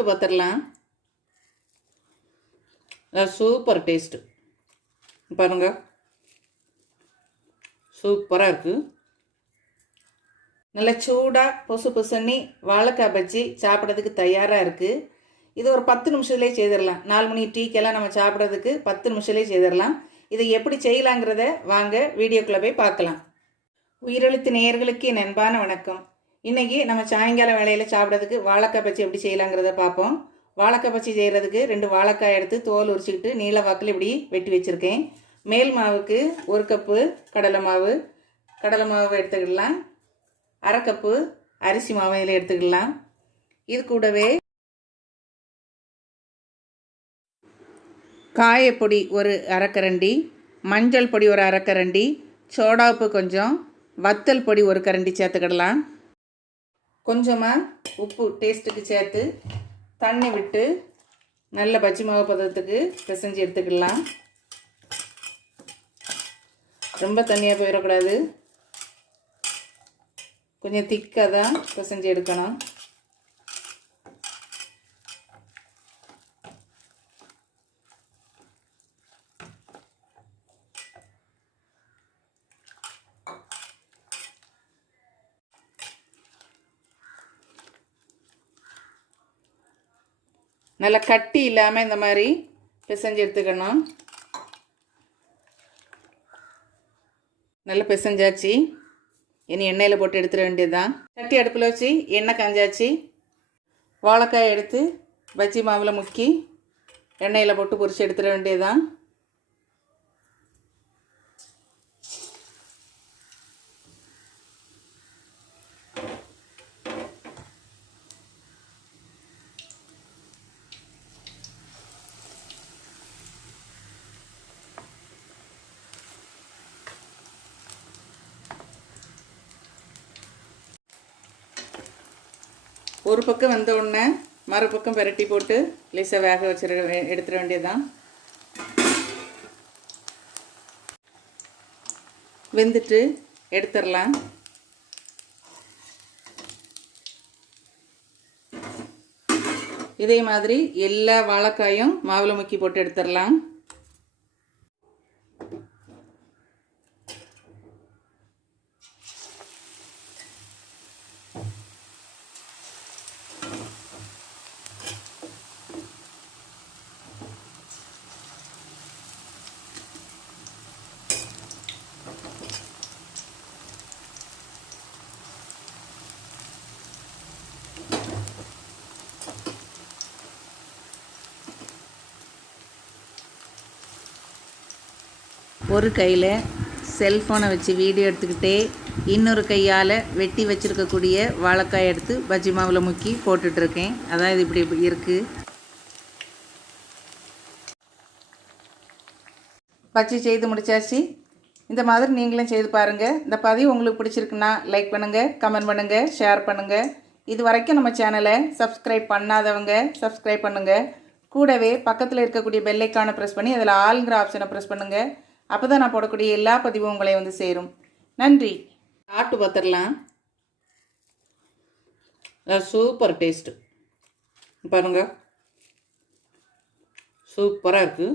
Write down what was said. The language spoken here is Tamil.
சாப்பிட்டு பார்த்துடலாம். சூப்பர் டேஸ்ட்டு பாருங்க, சூப்பராக இருக்குது. நல்லா சூடாக பொசு பொசுன்னி வாழைக்காய் பஜ்ஜி சாப்பிட்றதுக்கு தயாராக இருக்குது. இது ஒரு 10 நிமிஷத்துலேயே செய்திடலாம். 4 மணி டீக்கெல்லாம் நம்ம சாப்பிட்றதுக்கு 10 நிமிஷத்துலேயே செய்திடலாம். இதை எப்படி செய்யலாங்கிறத வாங்க வீடியோக்குள்ளே போய் பார்க்கலாம். உயிரெழுத்து நேயர்களுக்கு என் அன்பான வணக்கம். இன்றைக்கி நம்ம சாயங்கால வேலையில் சாப்பிட்றதுக்கு வாழைக்காய் பஜ்ஜி எப்படி செய்யலாங்கிறத பார்ப்போம். வாழைக்காய் பஜ்ஜி செய்கிறதுக்கு 2 வாழைக்காய் எடுத்து தோல் உரிச்சிக்கிட்டு நீல வாக்கில் இப்படி வெட்டி வச்சுருக்கேன். மேல் மாவுக்கு 1 கப்பு கடலை மாவு எடுத்துக்கிடலாம். 1/2 கப்பு அரிசி மாவு இதில் எடுத்துக்கலாம். இது கூடவே காயப்பொடி ஒரு அரைக்கரண்டி, மஞ்சள் பொடி ஒரு அரைக்கரண்டி, சோடா உப்பு கொஞ்சம், வத்தல் பொடி 1 கரண்டி சேர்த்துக்கிடலாம். கொஞ்சமாக உப்பு டேஸ்ட்டுக்கு சேர்த்து தண்ணி விட்டு நல்ல பஜ்ஜி மாவு பதத்துக்கு பிசைஞ்சு எடுத்துக்கலாம். ரொம்ப தண்ணியாக போயிடக்கூடாது, கொஞ்சம் திக்காக தான் பிசைஞ்சு எடுக்கணும். நல்லா கட்டி இல்லாமல் இந்த மாதிரி பிசைஞ்சு எடுத்துக்கணும். நல்லா பிசைஞ்சாச்சு. இனி எண்ணெயில் போட்டு எடுத்துட வேண்டியது தான். சட்டி அடுப்பில் வச்சு எண்ணெய் காஞ்சாச்சு. வாழைக்காய் எடுத்து பஜ்ஜி மாவில் முக்கி எண்ணெயில் போட்டு பொரிச்சு எடுத்துட வேண்டியது தான். ஒரு பக்கம் வந்த உடனே மறுபக்கம் பெரட்டி போட்டு லேசாக வேக எடுத்துட வேண்டியதுதான். வெந்துட்டு எடுத்துடலாம். இதே மாதிரி எல்லா வாழைக்காயும் மாவில் முக்கி போட்டு எடுத்துடலாம். ஒரு கையில் செல்ஃபோனை வச்சு வீடியோ எடுத்துக்கிட்டே இன்னொரு கையால் வெட்டி வச்சுருக்கக்கூடிய வாழைக்காய் எடுத்து பஜ்ஜி மாவில் முக்கி போட்டுட்ருக்கேன். அதான் இது இப்படி இருக்குது. பஜ்ஜி செய்து முடிச்சாச்சு. இந்த மாதிரி நீங்களும் செய்து பாருங்கள். இந்த பதிவு உங்களுக்கு பிடிச்சிருக்குன்னா லைக் பண்ணுங்கள், கமெண்ட் பண்ணுங்கள், ஷேர் பண்ணுங்கள். இது வரைக்கும் நம்ம சேனலை சப்ஸ்கிரைப் பண்ணாதவங்க சப்ஸ்கிரைப் பண்ணுங்கள். கூடவே பக்கத்தில் இருக்கக்கூடிய பெல் ஐக்கானை ப்ரெஸ் பண்ணி அதில் ஆளுங்கிற ஆப்ஷனை ப்ரெஸ் பண்ணுங்கள். அப்போ தான் நான் போடக்கூடிய எல்லா பதிவும் உங்களை வந்து சேரும். நன்றி. சாப்பிட்டு பார்த்துடலாம். சூப்பர் டேஸ்ட்டு பாருங்கள், சூப்பராக இருக்குது.